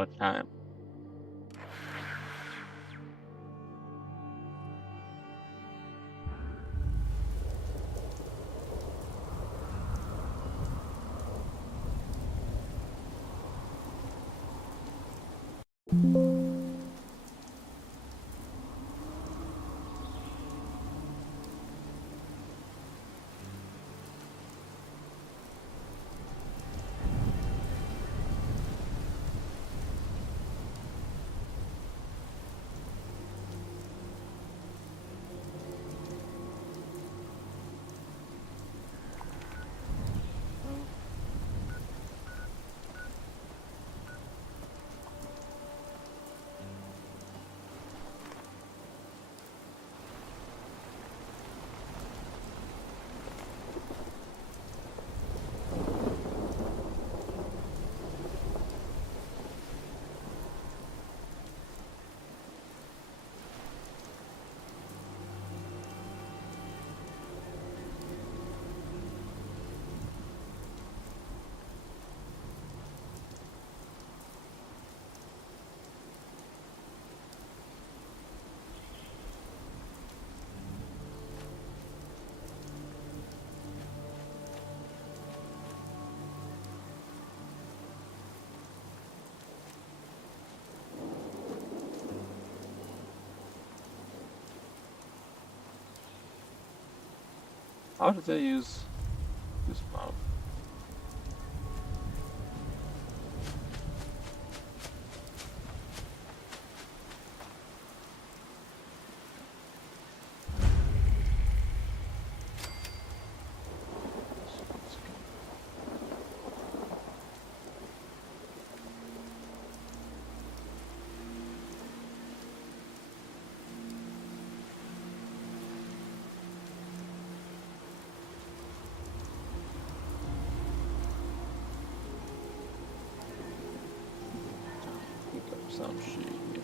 all the time. How did I use this mouse? Pick up some shit here.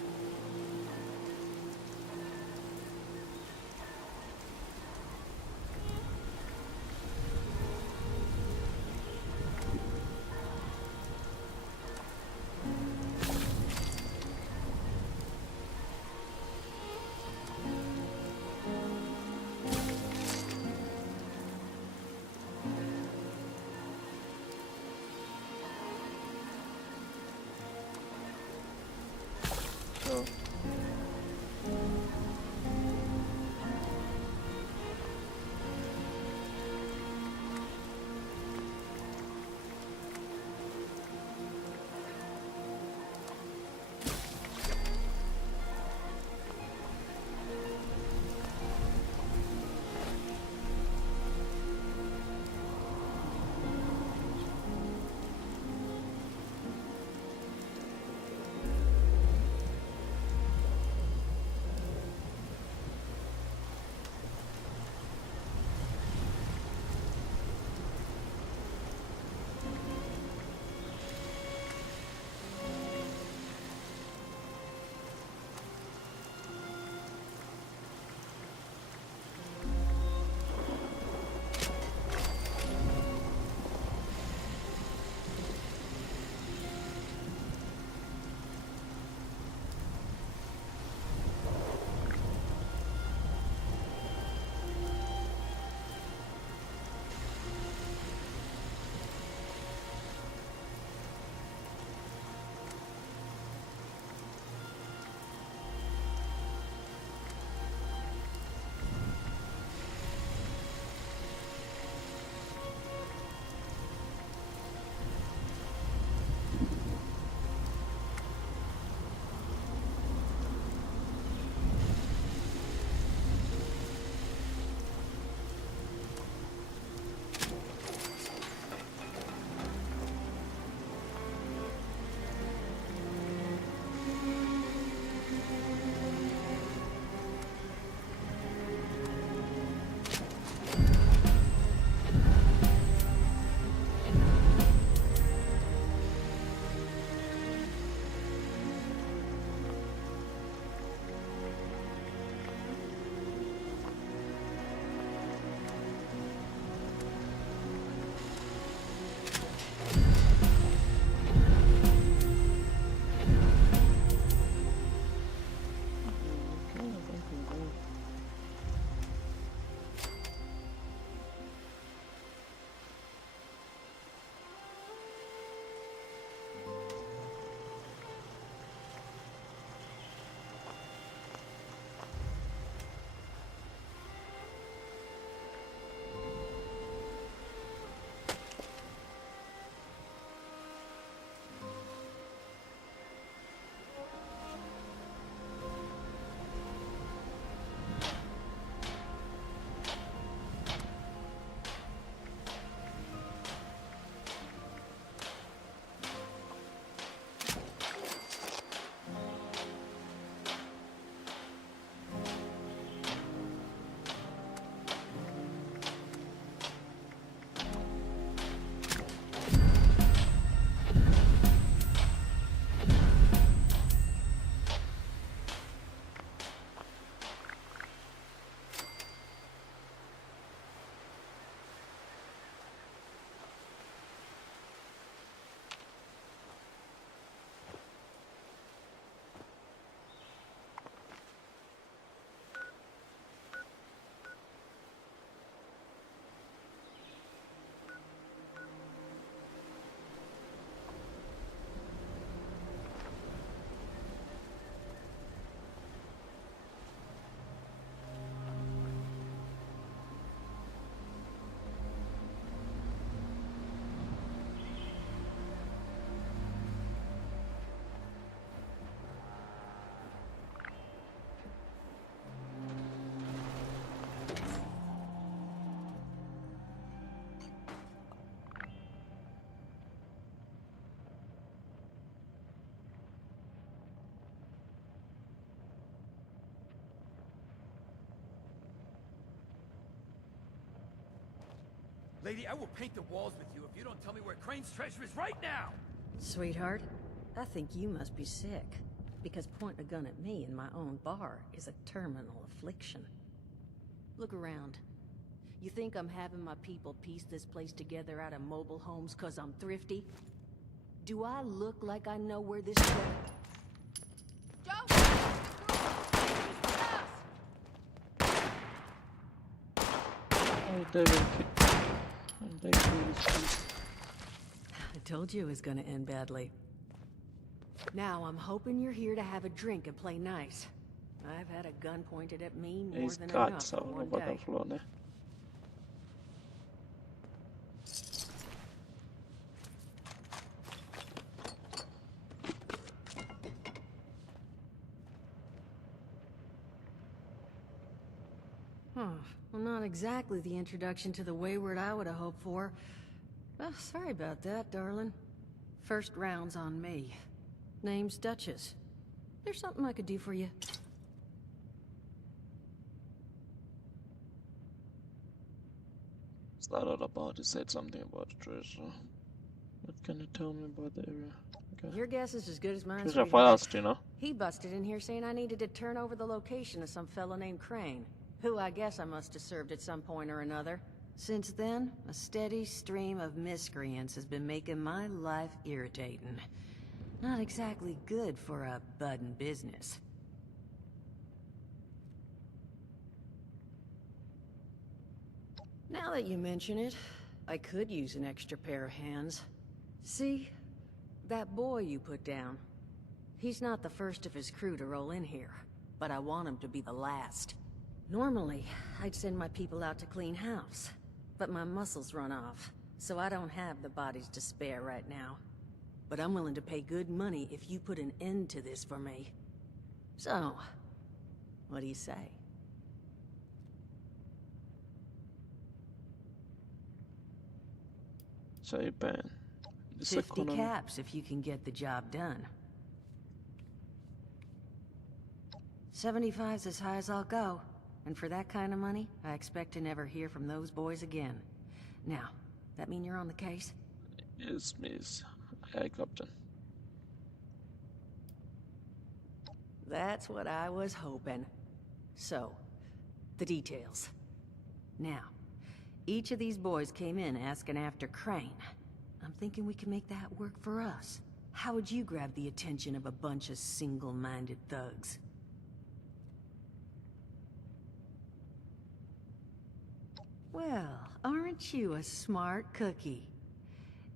Lady, I will paint the walls with you if you don't tell me where Crane's treasure is right now! Sweetheart, I think you must be sick. Because pointing a gun at me in my own bar is a terminal affliction. Look around. You think I'm having my people piece this place together out of mobile homes cause I'm thrifty? Do I look like I know where this is? Joe! Oh, David. I told you it was gonna end badly. Now I'm hoping you're here to have a drink and play nice. I've had a gun pointed at me more than enough for one day. Well, not exactly the introduction to the wayward I would have hoped for. Oh, sorry about that, darling. First round's on me. Name's Duchess. There's something I could do for you. Started about, he said something about the treasure. What can you tell me about the area? Okay. Your guess is as good as mine. Treasure Fallout, you know? He busted in here saying I needed to turn over the location of some fellow named Crane, who I guess I must have served at some point or another. Since then, a steady stream of miscreants has been making my life irritating. Not exactly good for a budding business. Now that you mention it, I could use an extra pair of hands. See? That boy you put down. He's not the first of his crew to roll in here, but I want him to be the last. Normally, I'd send my people out to clean house, but my muscles run off, so I don't have the bodies to spare right now. But I'm willing to pay good money if you put an end to this for me. So, what do you say? Say Ben. 50 caps if you can get the job done. 75's as high as I'll go. And for that kind of money, I expect to never hear from those boys again. Now, that mean you're on the case? Yes, miss. Aye, Captain. That's what I was hoping. So, the details. Now, each of these boys came in asking after Crane. I'm thinking we can make that work for us. How would you grab the attention of a bunch of single-minded thugs? Well, aren't you a smart cookie?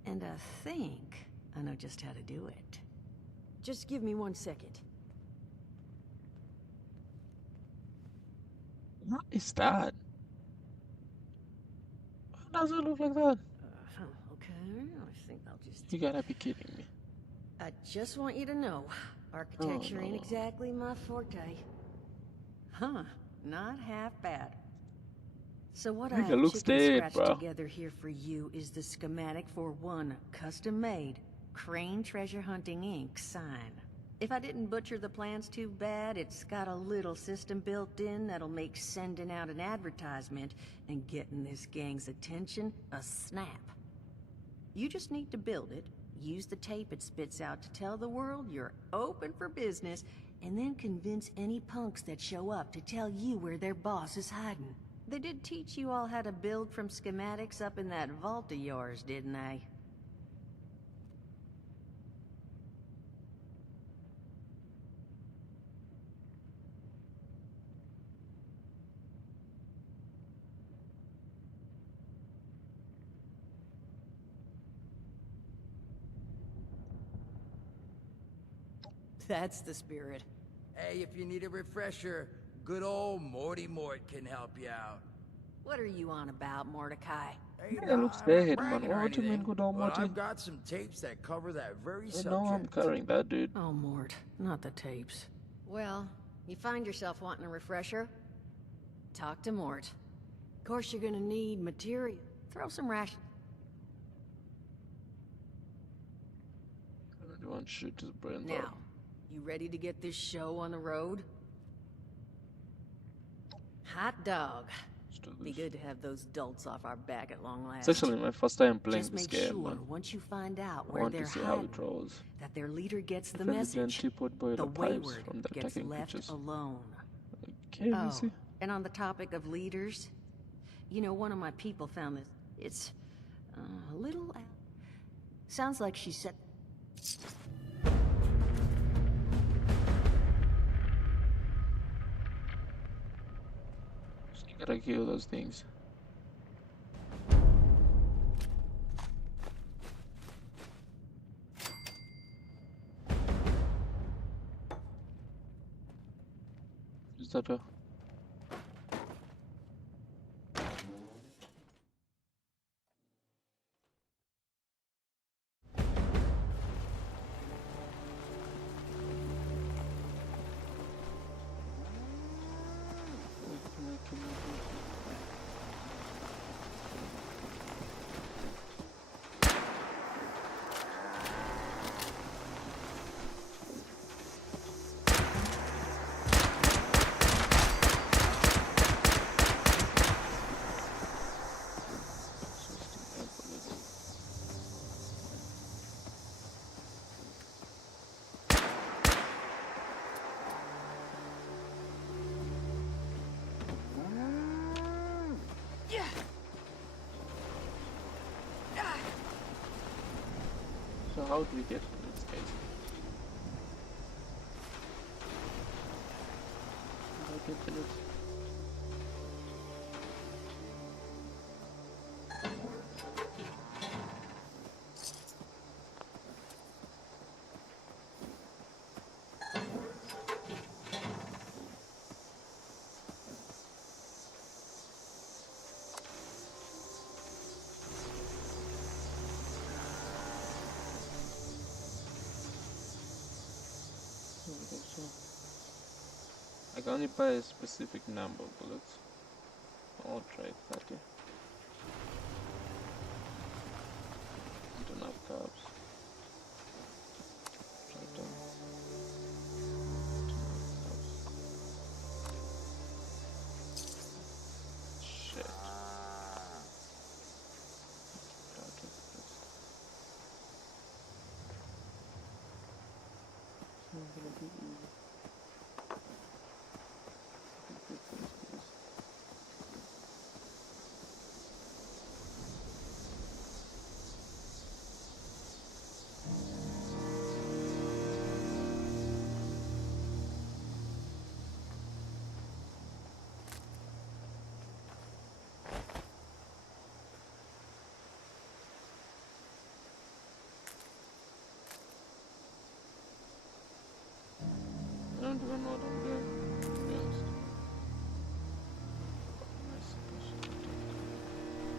And I think I know just how to do it. Just give me 1 second. What is that? Why does it look like that? Okay, I think I'll just... You gotta be kidding me. I just want you to know, architecture ain't exactly my forte. Huh, not half bad. So what I have scratched together here for you is the schematic for one custom-made Crane Treasure Hunting Inc. sign. If I didn't butcher the plans too bad, it's got a little system built in that'll make sending out an advertisement and getting this gang's attention a snap. You just need to build it, use the tape it spits out to tell the world you're open for business, and then convince any punks that show up to tell you where their boss is hiding. They did teach you all how to build from schematics up in that vault of yours, didn't they? That's the spirit. Hey, if you need a refresher, good old Morty Mort can help you out. What are you on about, Mordecai? Hey, it looks dead, man. What do you mean, good old Morty? I've got some tapes that cover that very subject. No, I'm carrying that, dude. Oh, Mort, not the tapes. Well, you find yourself wanting a refresher? Talk to Mort. Of course, you're gonna need material. Throw some rations. Everyone shoot his brain. Now, you ready to get this show on the road? Hot dog. Still Be good to have those dolts off our back at long last. It's actually my first time playing Just this make game, sure man. once you find out I where want they're to see how it hiding, rolls. that their leader gets the Friendly blend message. teapot boiler The pipes wayward from the gets attacking left creatures. alone. Okay, we'll Oh, see. and on the topic of leaders, you know, one of my people found this. It's a little. Sounds like she said. Just gotta kill those things. Is that a... So how do we get in this case? How do I get in it? So I can only buy a specific number of bullets. I'll try 30. Not enough carbs. Try 10. Shit. It's not gonna be easy. I don't even know what I'm doing, to be honest. What am I supposed to do?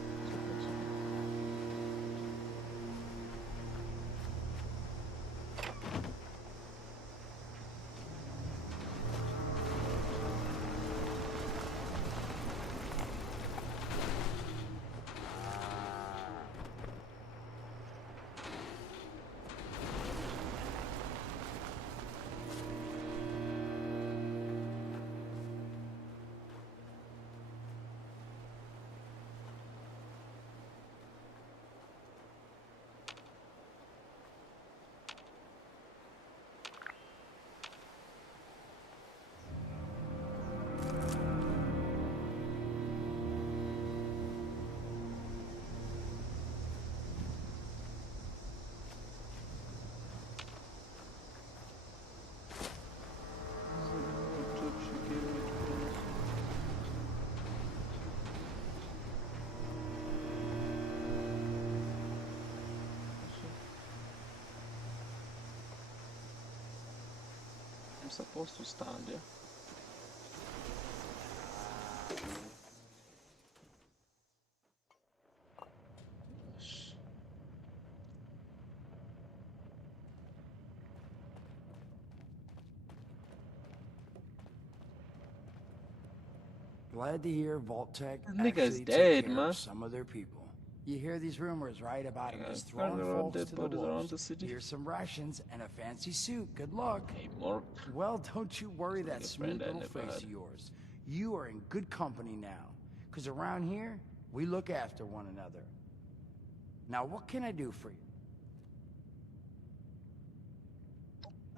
I'm supposed to stand, yeah? Gosh. Glad to hear Vault-Tec That nigga's actually dead, took care man. of some of their people. You hear these rumors, right, about him just Found throwing around folks dead to the bodies around wolves. the city. Here's some rations and a fancy suit. Good luck. Hey, Mark. Well, don't you worry It's like that a smooth friend I little never face had. of yours. You are in good company now. Because around here, we look after one another. Now, what can I do for you?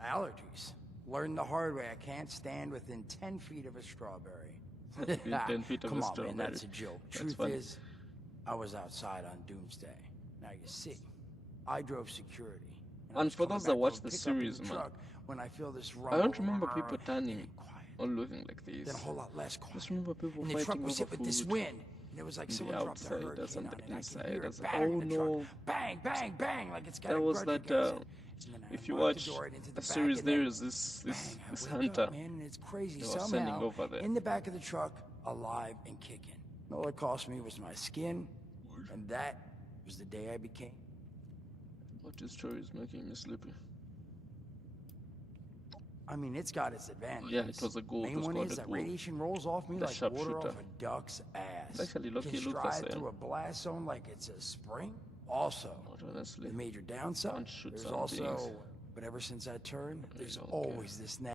Allergies. Learned the hard way. I can't stand within 10 feet of a strawberry. 10 feet of Come a on, strawberry. man, that's a joke. Truth is, I was outside on Doomsday. Now you see, I drove security. And for those that watch the series, man, when I feel this I don't remember people turning or looking like this. Then a whole lot less quiet. Just remember people And the truck fighting was over hit with this food. wind. And it was like someone dropped a outside, hurricane or something on it. I inside, could hear or it something. bang Oh, in the truck. no. Bang, bang, bang, like it's got That a was grudge that, against it. And then I if you unlocked watch the door and into the the back, series, and there then is this bang, I wake hunter. up, man, and it's crazy. They were sending Somehow, over there. in the back of the truck, alive and kicking. All it cost me was my skin, and that was the day I became. But this story is making me sleepy. I mean, it's got its advantages. Yeah, it was a goal. Main It was one called is a that goal. radiation rolls off me The like water sharpshooter. off a duck's ass. It's actually lucky Can it looked the stride same. through a blast zone like it's a spring. Also, But honestly, the major downside, can't shoot there's some also, things. but ever since I turned, there's don't always this